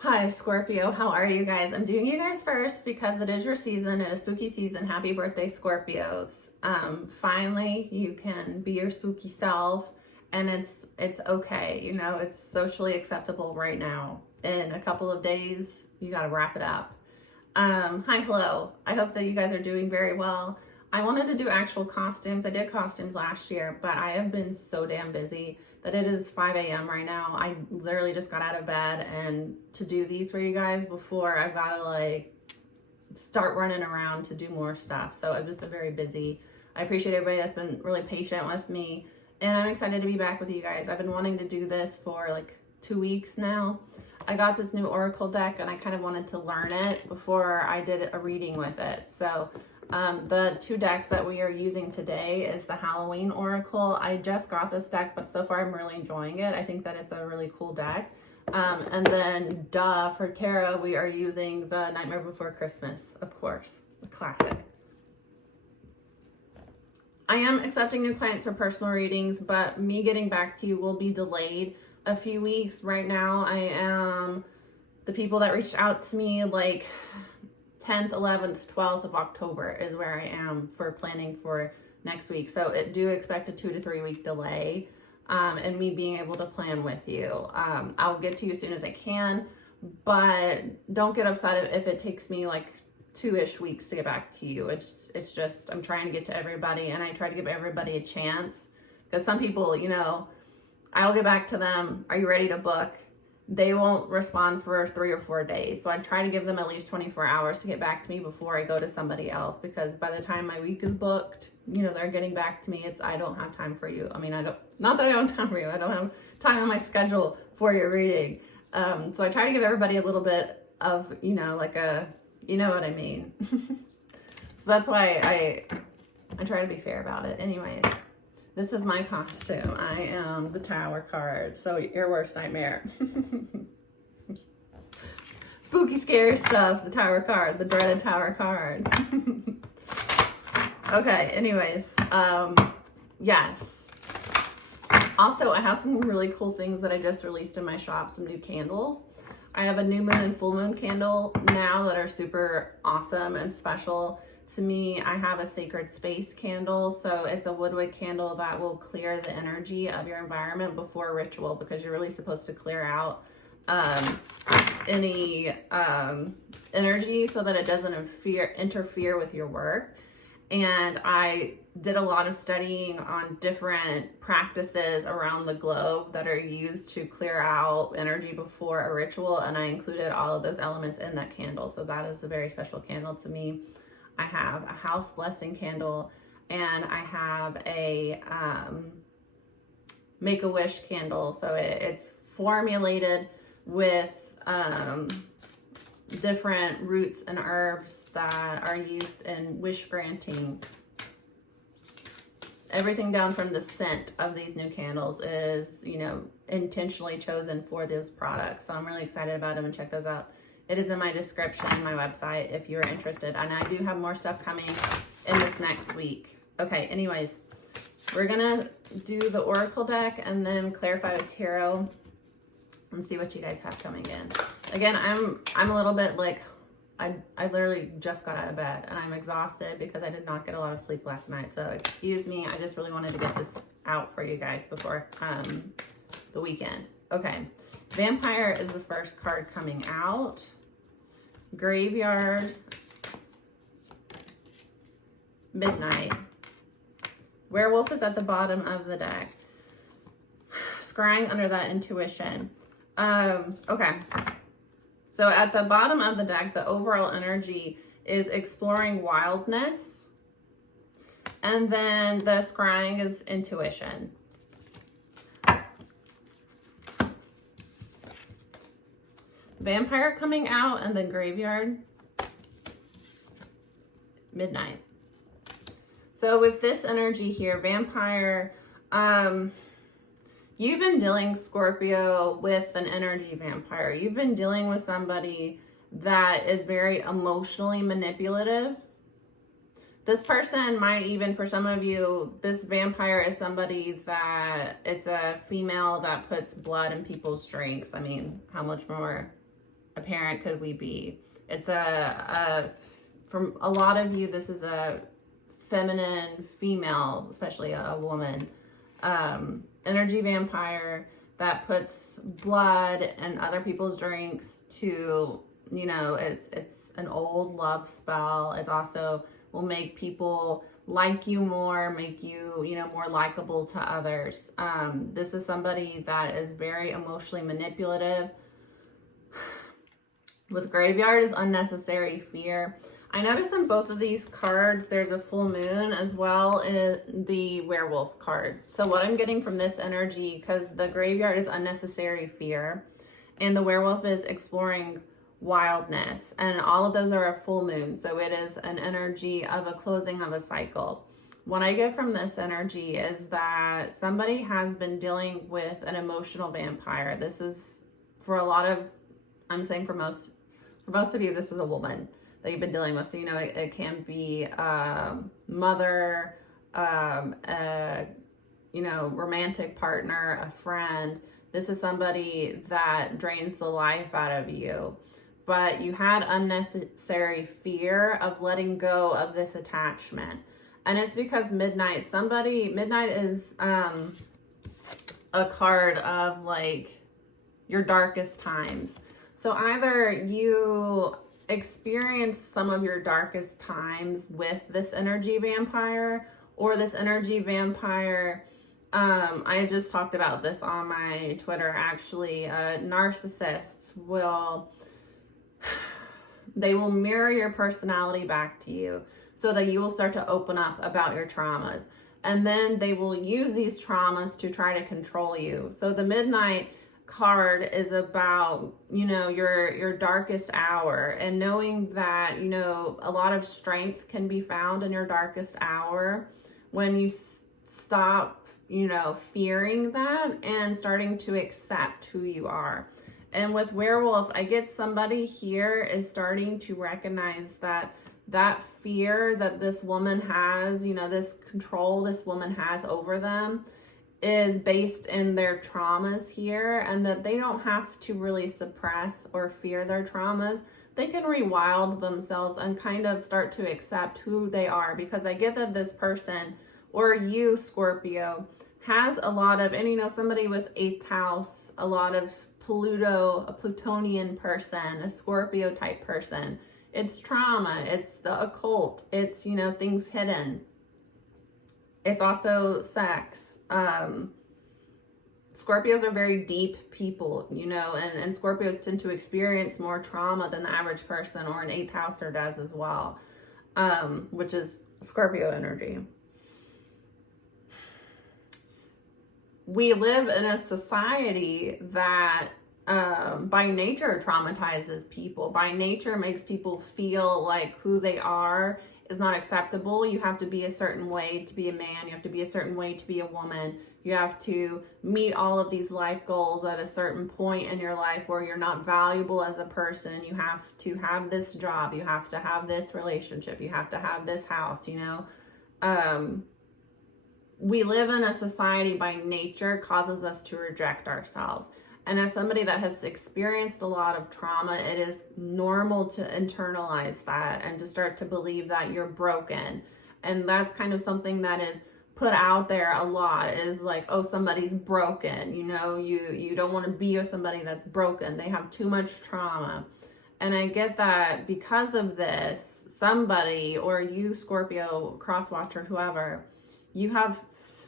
Hi, Scorpio. How are you guys? I'm doing you guys first because it is your season. It is spooky season. Happy birthday, Scorpios. Finally, you can be your spooky self, and it's okay. You know, it's socially acceptable right now. In a couple of days, you got to wrap it up. Hi, hello. I hope that you guys are doing very well. I wanted to do actual costumes. I did costumes last year, but I have been so damn busy that it is 5 a.m. right now. I literally just got out of bed, and to do these for you guys before I've got to like start running around to do more stuff. So I've just been very busy. I appreciate everybody that's been really patient with me, and I'm excited to be back with you guys. I've been wanting to do this for like 2 weeks now. I got this new Oracle deck and I kind of wanted to learn it before I did a reading with it. So the two decks that we are using today is the Halloween Oracle. I just got this deck, but so far I'm really enjoying it. I think that it's a really cool deck. And then for tarot, we are using the Nightmare Before Christmas, of course, the classic. I am accepting new clients for personal readings, but me getting back to you will be delayed a few weeks. Right now, the people that reached out to me like 10th, 11th, 12th of October is where I am for planning for next week. So do expect a 2 to 3 week delay and me being able to plan with you. I'll get to you as soon as I can, but don't get upset if it takes me like 2-ish weeks to get back to you. It's just, I'm trying to get to everybody, and I try to give everybody a chance, because some people, you know, I'll get back to them. Are you ready to book? They won't respond for 3 or 4 days. So I try to give them at least 24 hours to get back to me before I go to somebody else, because by the time my week is booked, you know, they're getting back to me. I don't have time for you. I mean, not that I don't have time for you. I don't have time on my schedule for your reading. So I try to give everybody a little bit of, you know, like you know what I mean. So that's why I try to be fair about it. Anyways, this is my costume. I am the Tower card. So your worst nightmare. Spooky, scary stuff. The Tower card. The dreaded Tower card. Okay, anyways. Yes. Also, I have some really cool things that I just released in my shop. Some new candles. I have a new moon and full moon candle now that are super awesome and special to me. I have a sacred space candle. So it's a woodwick candle that will clear the energy of your environment before ritual, because you're really supposed to clear out any energy so that it doesn't interfere with your work. And I did a lot of studying on different practices around the globe that are used to clear out energy before a ritual, and I included all of those elements in that candle. So that is a very special candle to me. I have a house blessing candle, and I have a make-a-wish candle. So it's formulated with different roots and herbs that are used in wish granting. Everything down from the scent of these new candles is, you know, intentionally chosen for those products. So I'm really excited about them, and check those out. It is in my description, my website, if you're interested. And I do have more stuff coming in this next week. Okay, anyways, we're gonna do the Oracle deck and then clarify with tarot and see what you guys have coming in. Again, I'm a little bit like, I literally just got out of bed and I'm exhausted because I did not get a lot of sleep last night. So excuse me, I just really wanted to get this out for you guys before the weekend. Okay, Vampire is the first card coming out. Graveyard, Midnight. Werewolf is at the bottom of the deck. Scrying under that intuition. Okay. So at the bottom of the deck, the overall energy is exploring wildness. And then the scrying is intuition. Vampire coming out, and then Graveyard, Midnight. So with this energy here, Vampire, you've been dealing, Scorpio, with an energy vampire. You've been dealing with somebody that is very emotionally manipulative. This person might even, for some of you, this vampire is somebody that, it's a female that puts blood in people's drinks. I mean, how much more a parent could we be? It's from a lot of you, this is a feminine, female, especially a woman, energy vampire that puts blood and other people's drinks to, you know, it's an old love spell. It also will make people like you more, make you, you know, more likable to others. This is somebody that is very emotionally manipulative. With graveyard is unnecessary fear. I noticed in both of these cards, there's a full moon as well in the werewolf card. So what I'm getting from this energy, because the graveyard is unnecessary fear and the werewolf is exploring wildness, and all of those are a full moon. So it is an energy of a closing of a cycle. What I get from this energy is that somebody has been dealing with an emotional vampire. This is for a lot of, I'm saying for most of you, this is a woman that you've been dealing with. So, you know, it can be mother, you know, romantic partner, a friend. This is somebody that drains the life out of you. But you had unnecessary fear of letting go of this attachment. And it's because midnight is a card of like your darkest times. So either you experienced some of your darkest times with this energy vampire, or this energy vampire, I just talked about this on my Twitter actually, narcissists will mirror your personality back to you so that you will start to open up about your traumas. And then they will use these traumas to try to control you. So the midnight card is about, you know, your darkest hour, and knowing that, you know, a lot of strength can be found in your darkest hour when you stop, you know, fearing that and starting to accept who you are. And with werewolf, I get somebody here is starting to recognize that fear that this woman has, you know, this control this woman has over them is based in their traumas here, and that they don't have to really suppress or fear their traumas. They can rewild themselves and kind of start to accept who they are, because I get that this person, or you, Scorpio, has a lot of, and you know, somebody with 8th house, a lot of Pluto, a Plutonian person, a Scorpio type person. It's trauma, it's the occult, it's, you know, things hidden. It's also sex. Scorpios are very deep people, you know, and Scorpios tend to experience more trauma than the average person or an 8th houser does as well, which is Scorpio energy. We live in a society that by nature traumatizes people, by nature makes people feel like who they are is not acceptable. You have to be a certain way to be a man. You have to be a certain way to be a woman. You have to meet all of these life goals at a certain point in your life where you're not valuable as a person. You have to have this job. You have to have this relationship. You have to have this house, you know. We live in a society by nature causes us to reject ourselves. And as somebody that has experienced a lot of trauma, it is normal to internalize that and to start to believe that you're broken. And that's kind of something that is put out there a lot, is like, oh, somebody's broken. You know, you don't want to be with somebody that's broken. They have too much trauma. And I get that because of this, somebody, or you, Scorpio, Crosswatcher, whoever, you have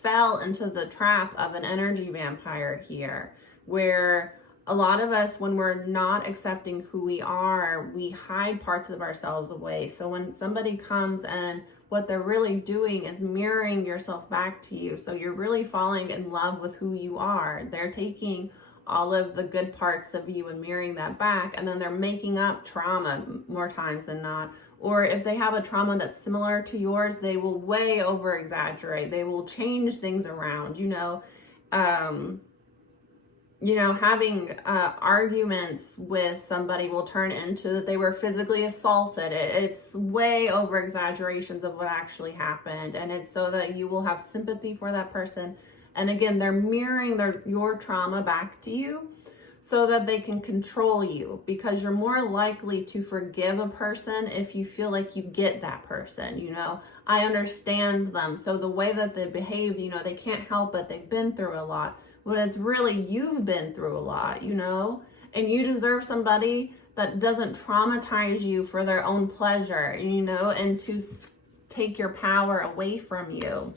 fell into the trap of an energy vampire here, where a lot of us, when we're not accepting who we are, we hide parts of ourselves away. So when somebody comes and what they're really doing is mirroring yourself back to you. So you're really falling in love with who you are. They're taking all of the good parts of you and mirroring that back, and then they're making up trauma more times than not. Or if they have a trauma that's similar to yours, they will way over exaggerate. They will change things around, having arguments with somebody will turn into that they were physically assaulted. It's way over exaggerations of what actually happened. And it's so that you will have sympathy for that person. And again, they're mirroring your trauma back to you so that they can control you, because you're more likely to forgive a person if you feel like you get that person, you know. I understand them, so the way that they behave, you know, they can't help it, they've been through a lot, when it's really you've been through a lot, you know, and you deserve somebody that doesn't traumatize you for their own pleasure, you know, and to take your power away from you.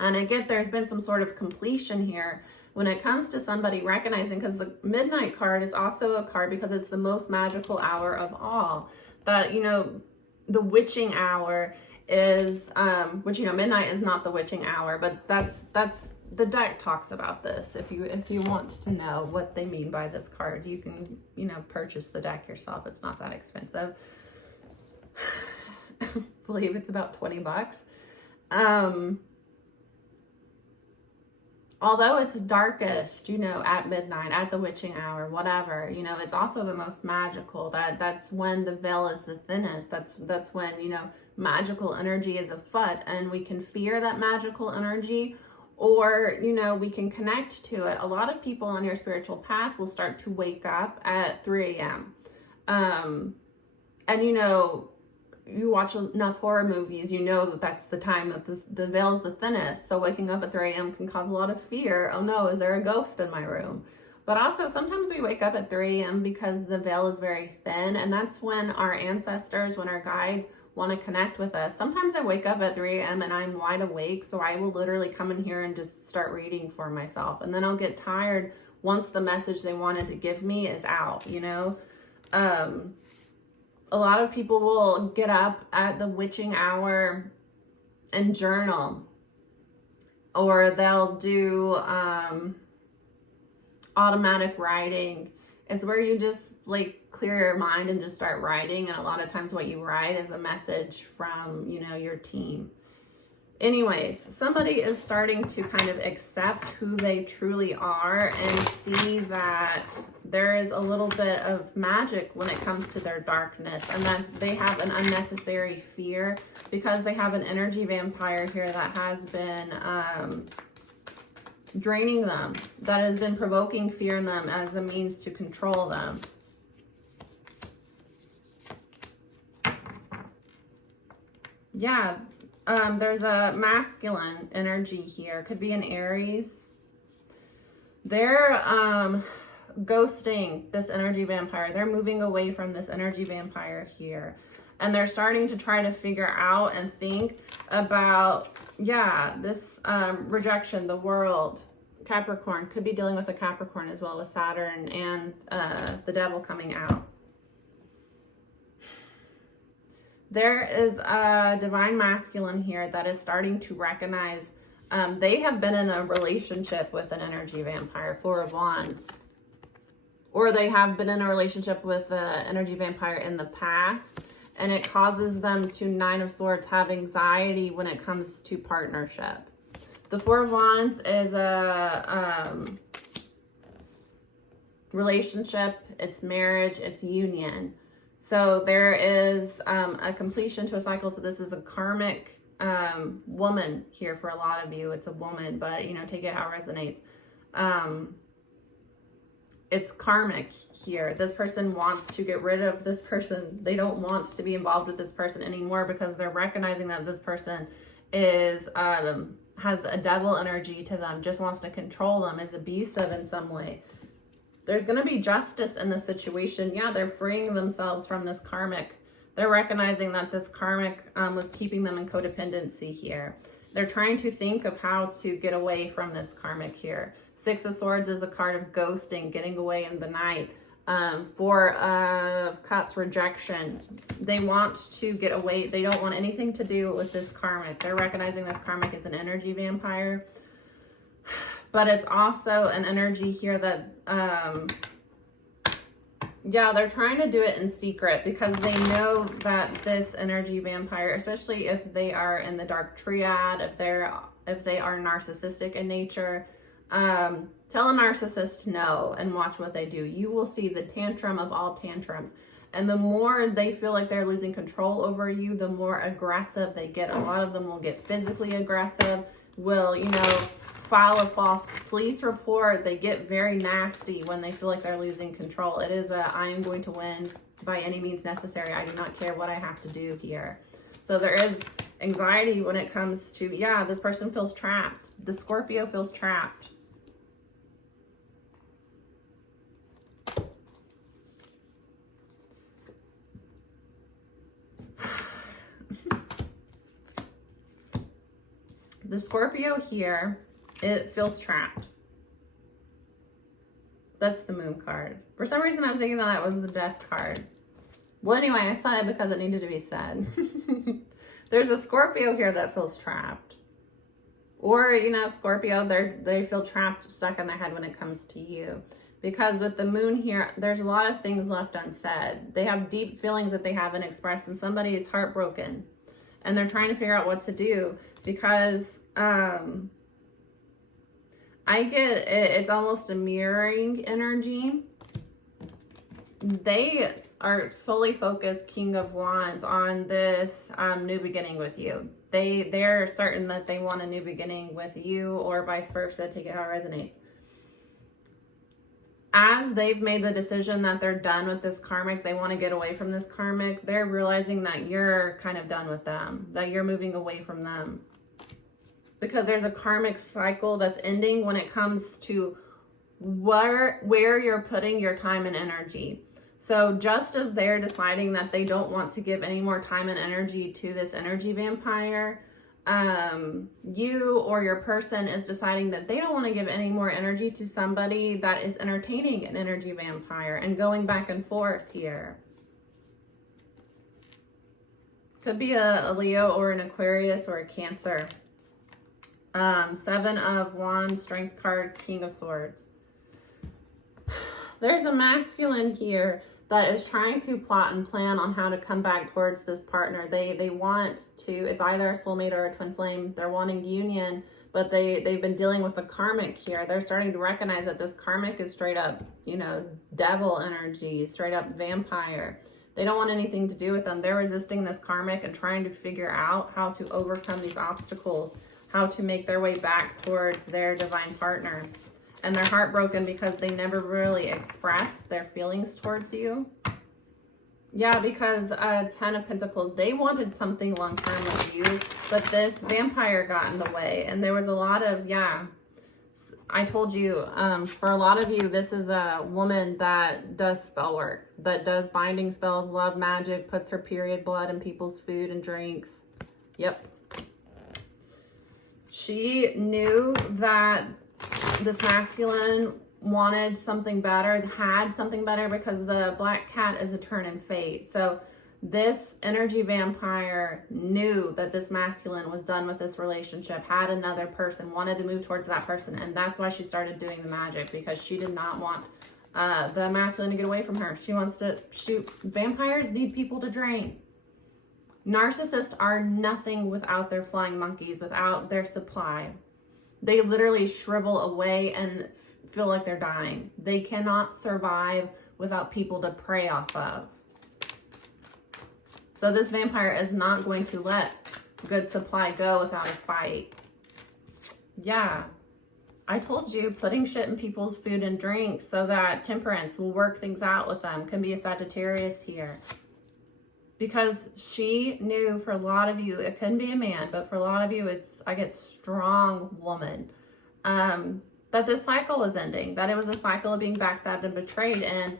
And I get there's been some sort of completion here when it comes to somebody recognizing, because the midnight card is also a card because it's the most magical hour of all. That, you know, the witching hour is, which, you know, midnight is not the witching hour, but that's the deck talks about this. If you want to know what they mean by this card, you can, you know, purchase the deck yourself. It's not that expensive. I believe it's about $20. Although it's darkest, you know, at midnight, at the witching hour, whatever, you know, it's also the most magical. That's when the veil is the thinnest. That's when, you know, magical energy is afoot, and we can fear that magical energy, or, you know, we can connect to it. A lot of people on your spiritual path will start to wake up at 3 a.m. And, you know, you watch enough horror movies, you know that that's the time that the veil is the thinnest. So waking up at 3 a.m. can cause a lot of fear. Oh no, is there a ghost in my room? But also sometimes we wake up at 3 a.m. because the veil is very thin, and that's when our ancestors, when our guides want to connect with us. Sometimes I wake up at 3 a.m. and I'm wide awake, so I will literally come in here and just start reading for myself. And then I'll get tired once the message they wanted to give me is out, you know? A lot of people will get up at the witching hour and journal, or they'll do automatic writing. It's where you just like clear your mind and just start writing, and a lot of times what you write is a message from, you know, your team. Anyways, somebody is starting to kind of accept who they truly are and see that there is a little bit of magic when it comes to their darkness, and that they have an unnecessary fear because they have an energy vampire here that has been draining them, that has been provoking fear in them as a means to control them. Yeah, there's a masculine energy here. Could be an Aries. They're ghosting this energy vampire. They're moving away from this energy vampire here. And they're starting to try to figure out and think about, yeah, this rejection, the world. Capricorn, could be dealing with a Capricorn as well, with Saturn and the devil coming out. There is a divine masculine here that is starting to recognize they have been in a relationship with an energy vampire, 4 of Wands. Or they have been in a relationship with an energy vampire in the past, and it causes them to, 9 of Swords, have anxiety when it comes to partnership. The 4 of Wands is a relationship, it's marriage, it's union. So there is a completion to a cycle. So this is a karmic woman here for a lot of you. It's a woman, but, you know, take it how it resonates. It's karmic here. This person wants to get rid of this person. They don't want to be involved with this person anymore because they're recognizing that this person is has a devil energy to them, just wants to control them, is abusive in some way. There's going to be justice in this situation. Yeah, they're freeing themselves from this karmic. They're recognizing that this karmic was keeping them in codependency here. They're trying to think of how to get away from this karmic here. 6 of Swords is a card of ghosting, getting away in the night. 4 of Cups, rejection. They want to get away. They don't want anything to do with this karmic. They're recognizing this karmic is an energy vampire. But it's also an energy here that, yeah, they're trying to do it in secret because they know that this energy vampire, especially if they are in the dark triad, if they are narcissistic in nature, tell a narcissist no and watch what they do. You will see the tantrum of all tantrums. And the more they feel like they're losing control over you, the more aggressive they get. A lot of them will get physically aggressive, will, you know, file a false police report. They get very nasty when they feel like they're losing control. It is a, I am going to win by any means necessary. I do not care what I have to do here. So there is anxiety when it comes to, yeah, this person feels trapped. The Scorpio feels trapped. The Scorpio here, it feels trapped. That's the Moon card. For some reason, I was thinking that was the Death card. Well, anyway, I said it because it needed to be said. There's a Scorpio here that feels trapped. Or, you know, Scorpio, they feel trapped, stuck in their head when it comes to you. Because with the Moon here, there's a lot of things left unsaid. They have deep feelings that they haven't expressed, and somebody is heartbroken. And they're trying to figure out what to do. Because I get it's almost a mirroring energy. They are solely focused, King of Wands, on this new beginning with you. They're certain that they want a new beginning with you, or vice versa. Take it how it resonates. As they've made the decision that they're done with this karmic, they want to get away from this karmic, they're realizing that you're kind of done with them, that you're moving away from them. Because there's a karmic cycle that's ending when it comes to where you're putting your time and energy. So just as they're deciding that they don't want to give any more time and energy to this energy vampire, you or your person is deciding that they don't want to give any more energy to somebody that is entertaining an energy vampire and going back and forth here. Could be a Leo or an Aquarius or a Cancer. 7 of Wands, Strength card, King of Swords. There's a masculine here that is trying to plot and plan on how to come back towards this partner. They want to, it's either a soulmate or a twin flame. They're wanting union, but they've been dealing with the karmic here. They're starting to recognize that this karmic is straight up, you know, devil energy, straight up vampire. They don't want anything to do with them. They're resisting this karmic and trying to figure out how to overcome these obstacles, how to make their way back towards their divine partner. And they're heartbroken because they never really expressed their feelings towards you. Yeah, because 10 of Pentacles, they wanted something long-term with you, but this vampire got in the way. And there was a lot of, yeah, I told you, for a lot of you, this is a woman that does spell work, that does binding spells, love magic, puts her period blood in people's food and drinks. Yep. She knew that this masculine wanted something better, had something better, because the black cat is a turn in fate. So this energy vampire knew that this masculine was done with this relationship, had another person, wanted to move towards that person. And that's why she started doing the magic, because she did not want the masculine to get away from her. She wants to shoot. Vampires need people to drain. Narcissists are nothing without their flying monkeys, without their supply. They literally shrivel away and feel like they're dying. They cannot survive without people to prey off of. So this vampire is not going to let good supply go without a fight. Yeah, I told you, putting shit in people's food and drinks so that temperance will work things out with them. Can be a Sagittarius here. Because she knew, for a lot of you, it couldn't be a man, but for a lot of you, I get strong woman, that this cycle was ending, that it was a cycle of being backstabbed and betrayed. And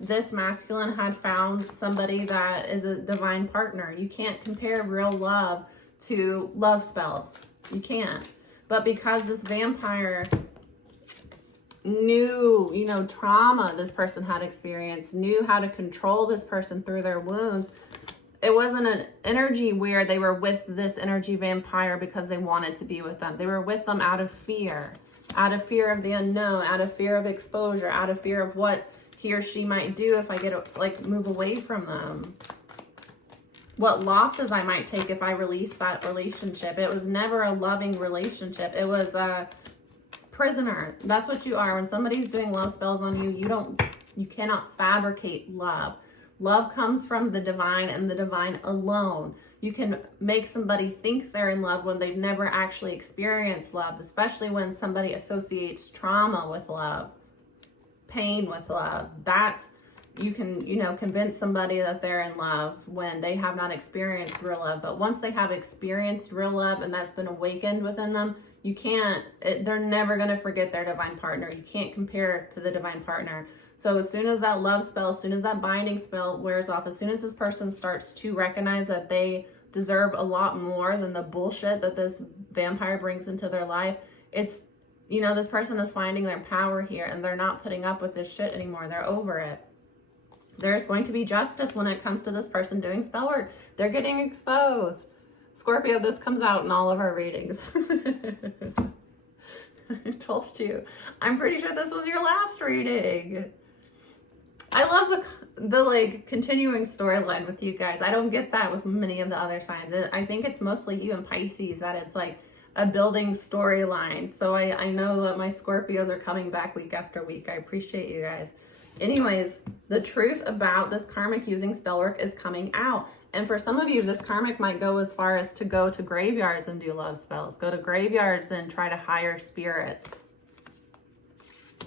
this masculine had found somebody that is a divine partner. You can't compare real love to love spells. You can't. But because this vampire knew, you know, trauma this person had experienced, knew how to control this person through their wounds, it wasn't an energy where they were with this energy vampire because they wanted to be with them. They were with them out of fear of the unknown, out of fear of exposure, out of fear of what he or she might do if I get, like, move away from them. What losses I might take if I release that relationship. It was never a loving relationship. It was a prisoner. That's what you are. When somebody's doing love spells on you, you cannot fabricate love. Love comes from the divine and the divine alone. You can make somebody think they're in love when they've never actually experienced love, especially when somebody associates trauma with love, pain with love. That's, you can, you know, convince somebody that they're in love when they have not experienced real love. But once they have experienced real love and that's been awakened within them, you can't, they're never going to forget their divine partner. You can't compare to the divine partner. So as soon as that love spell, as soon as that binding spell wears off, as soon as this person starts to recognize that they deserve a lot more than the bullshit that this vampire brings into their life, it's, you know, this person is finding their power here and they're not putting up with this shit anymore. They're over it. There's going to be justice when it comes to this person doing spell work. They're getting exposed. Scorpio, this comes out in all of our readings. I told you. I'm pretty sure this was your last reading. I love the like continuing storyline with you guys. I don't get that with many of the other signs. I think it's mostly you and Pisces that it's like a building storyline. So I know that my Scorpios are coming back week after week. I appreciate you guys. Anyways, the truth about this karmic using spell work is coming out. And for some of you, this karmic might go as far as to go to graveyards and do love spells. Go to graveyards and try to hire spirits.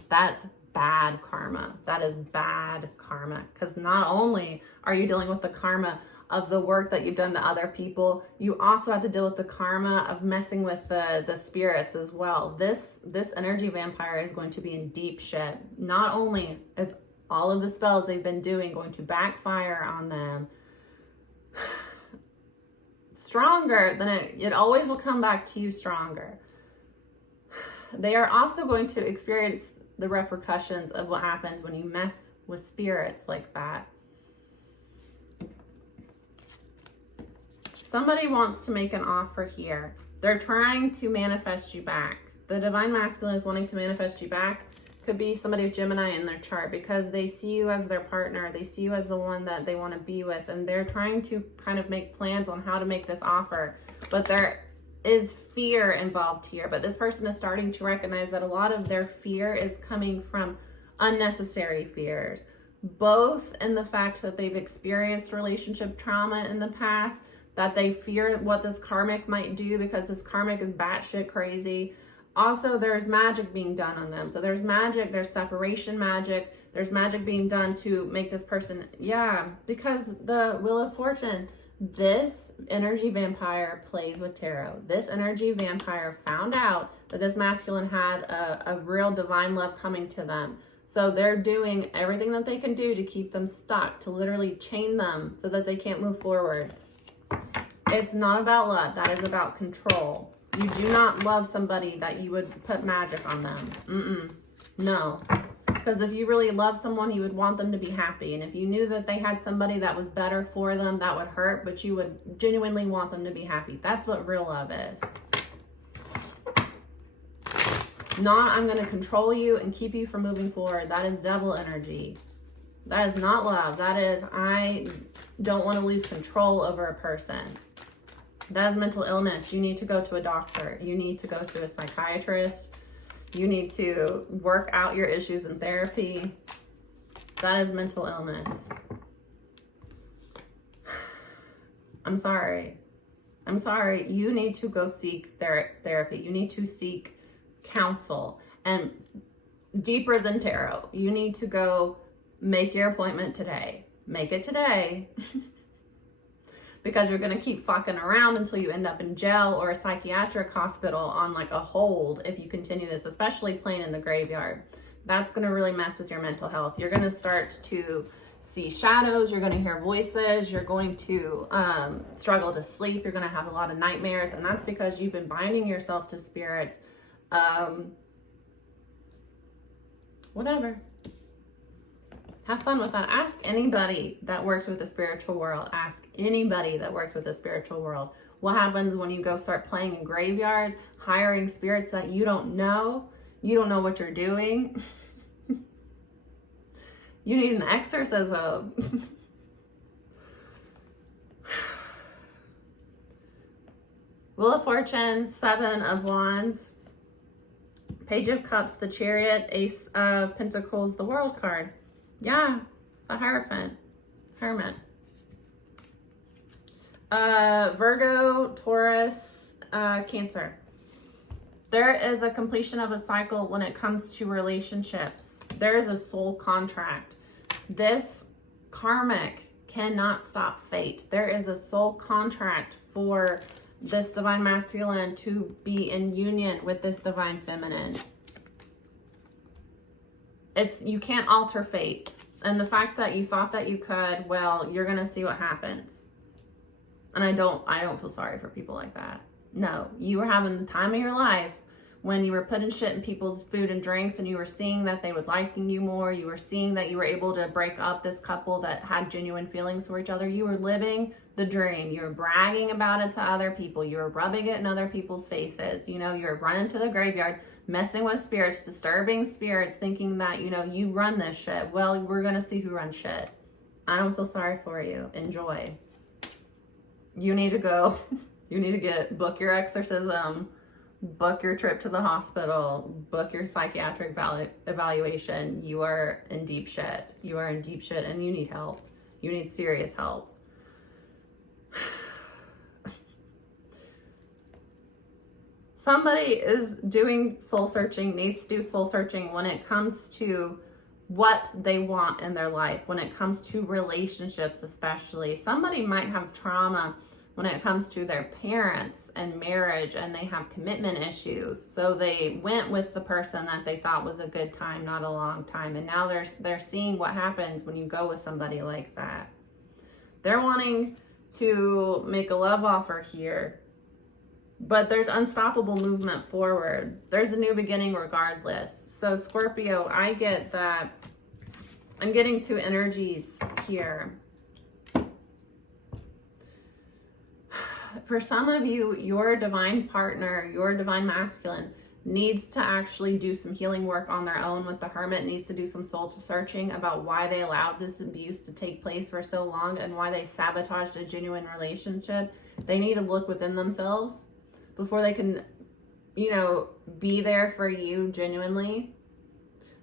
That's bad karma. That is bad karma. Because not only are you dealing with the karma of the work that you've done to other people, you also have to deal with the karma of messing with the spirits as well. This energy vampire is going to be in deep shit. Not only is all of the spells they've been doing going to backfire on them, stronger than it always will come back to you stronger. They are also going to experience the repercussions of what happens when you mess with spirits like that. Somebody wants to make an offer here. They're trying to manifest you back. The divine masculine is wanting to manifest you back. Could be somebody with Gemini in their chart because they see you as their partner. They see you as the one that they want to be with. And they're trying to kind of make plans on how to make this offer. But there is fear involved here. But this person is starting to recognize that a lot of their fear is coming from unnecessary fears. Both in the fact that they've experienced relationship trauma in the past, that they fear what this karmic might do because this karmic is batshit crazy. Also, there's magic being done on them. So there's magic, there's separation magic, there's magic being done to make this person, yeah, because the Wheel of Fortune, this energy vampire plays with tarot. This energy vampire found out that this masculine had a real divine love coming to them. So they're doing everything that they can do to keep them stuck, to literally chain them so that they can't move forward. It's not about love. That is about control. You do not love somebody that you would put magic on them. No. Because if you really love someone, you would want them to be happy. And if you knew that they had somebody that was better for them, that would hurt, but you would genuinely want them to be happy. That's what real love is. Not, I'm going to control you and keep you from moving forward. That is devil energy. That is not love. That is, I don't want to lose control over a person. That is mental illness. You need to go to a doctor. You need to go to a psychiatrist. You need to work out your issues in therapy. That is mental illness. I'm sorry. I'm sorry. You need to go seek therapy. You need to seek counsel. And deeper than tarot, you need to go make your appointment today. Make it today. Because you're going to keep fucking around until you end up in jail or a psychiatric hospital on like a hold if you continue this, especially playing in the graveyard. That's going to really mess with your mental health. You're going to start to see shadows. You're going to hear voices. You're going to struggle to sleep. You're going to have a lot of nightmares. And that's because you've been binding yourself to spirits. Whatever. Have fun with that. Ask anybody that works with the spiritual world. Ask anybody that works with the spiritual world. What happens when you go start playing in graveyards, hiring spirits that you don't know? You don't know what you're doing. You need an exorcism. Wheel of Fortune, 7 of Wands, Page of Cups, the Chariot, Ace of Pentacles, the World card. Yeah, the Hierophant, Hermit. Virgo, Taurus, Cancer. There is a completion of a cycle when it comes to relationships. There is a soul contract. This karmic cannot stop fate. There is a soul contract for this divine masculine to be in union with this divine feminine. You can't alter fate. And the fact that you thought that you could, well, you're going to see what happens. And I don't feel sorry for people like that. No, you were having the time of your life when you were putting shit in people's food and drinks, and you were seeing that they would like you more. You were seeing that you were able to break up this couple that had genuine feelings for each other. You were living the dream. You were bragging about it to other people. You were rubbing it in other people's faces. You know, you were running to the graveyard, messing with spirits, disturbing spirits, thinking that, you know, you run this shit. Well, we're going to see who runs shit. I don't feel sorry for you. Enjoy. You need to go. You need to book your exorcism, book your trip to the hospital, book your psychiatric evaluation. You are in deep shit. You are in deep shit and you need help. You need serious help. Somebody is doing soul searching, needs to do soul searching when it comes to what they want in their life, when it comes to relationships especially. Somebody might have trauma when it comes to their parents and marriage, and they have commitment issues. So they went with the person that they thought was a good time, not a long time. And now they're seeing what happens when you go with somebody like that. They're wanting to make a love offer here, but there's unstoppable movement forward. There's a new beginning regardless. So Scorpio, I get that. I'm getting two energies here. For some of you, your divine partner, your divine masculine needs to actually do some healing work on their own with the Hermit, needs to do some soul searching about why they allowed this abuse to take place for so long and why they sabotaged a genuine relationship. They need to look within themselves before they can, you know, be there for you genuinely.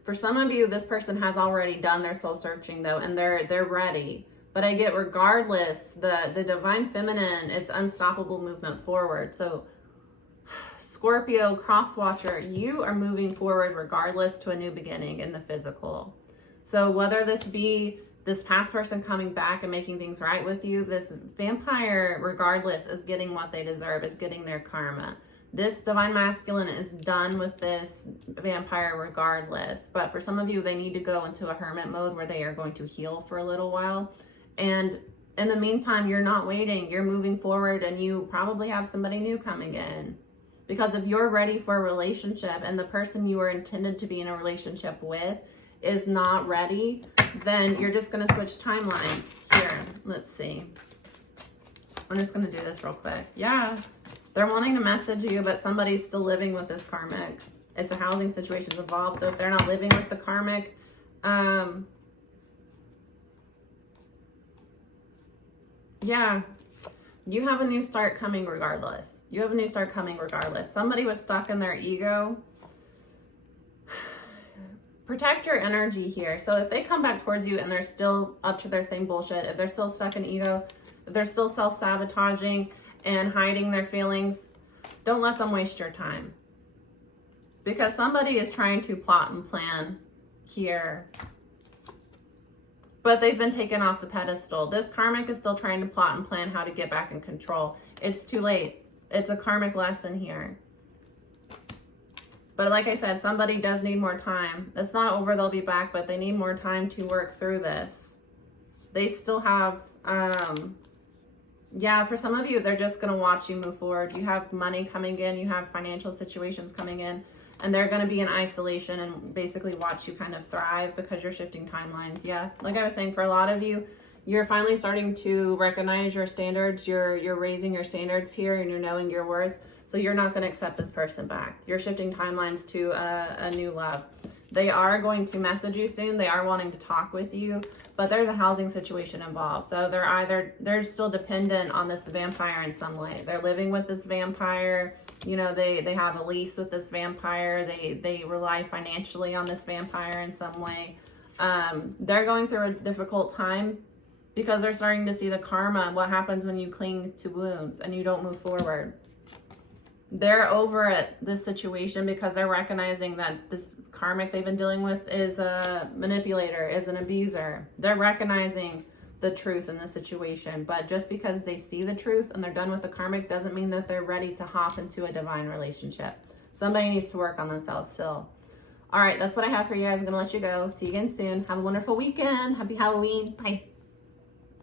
For some of you, this person has already done their soul searching though, and they're ready. But I get regardless, the divine feminine, it's unstoppable movement forward. So Scorpio, crosswatcher, you are moving forward regardless to a new beginning in the physical. So whether this be this past person coming back and making things right with you, this vampire, regardless, is getting what they deserve, is getting their karma. This divine masculine is done with this vampire regardless. But for some of you, they need to go into a hermit mode where they are going to heal for a little while. And in the meantime, you're not waiting. You're moving forward, and you probably have somebody new coming in. Because if you're ready for a relationship and the person you were intended to be in a relationship with is not ready, then you're just going to switch timelines. Here, let's see. I'm just going to do this real quick. Yeah, they're wanting to message you, but somebody's still living with this karmic. It's a housing situation involved. So if they're not living with the karmic, yeah, you have a new start coming regardless. You have a new start coming regardless. Somebody was stuck in their ego. Protect your energy here. So if they come back towards you and they're still up to their same bullshit, if they're still stuck in ego, if they're still self-sabotaging and hiding their feelings, don't let them waste your time. Because somebody is trying to plot and plan here, but they've been taken off the pedestal. This karmic is still trying to plot and plan how to get back in control. It's too late. It's a karmic lesson here. But like I said, somebody does need more time. It's not over, they'll be back, but they need more time to work through this. They still have, yeah, for some of you, they're just going to watch you move forward. You have money coming in, you have financial situations coming in, and they're going to be in isolation and basically watch you kind of thrive because you're shifting timelines. Yeah, like I was saying, for a lot of you, you're finally starting to recognize your standards. You're raising your standards here, and you're knowing your worth. So you're not going to accept this person back. You're shifting timelines to a new love. They are going to message you soon. They are wanting to talk with you, but there's a housing situation involved. So they're still dependent on this vampire in some way. They're living with this vampire. You know, they have a lease with this vampire. They rely financially on this vampire in some way. They're going through a difficult time because they're starting to see the karma, what happens when you cling to wounds and you don't move forward. They're over at this situation because they're recognizing that this karmic they've been dealing with is a manipulator, is an abuser. They're recognizing the truth in the situation, but just because they see the truth and they're done with the karmic doesn't mean that they're ready to hop into a divine relationship. Somebody needs to work on themselves still. All right, that's what I have for you guys. I'm gonna let you go. See you again soon. Have a wonderful weekend. Happy Halloween. Bye.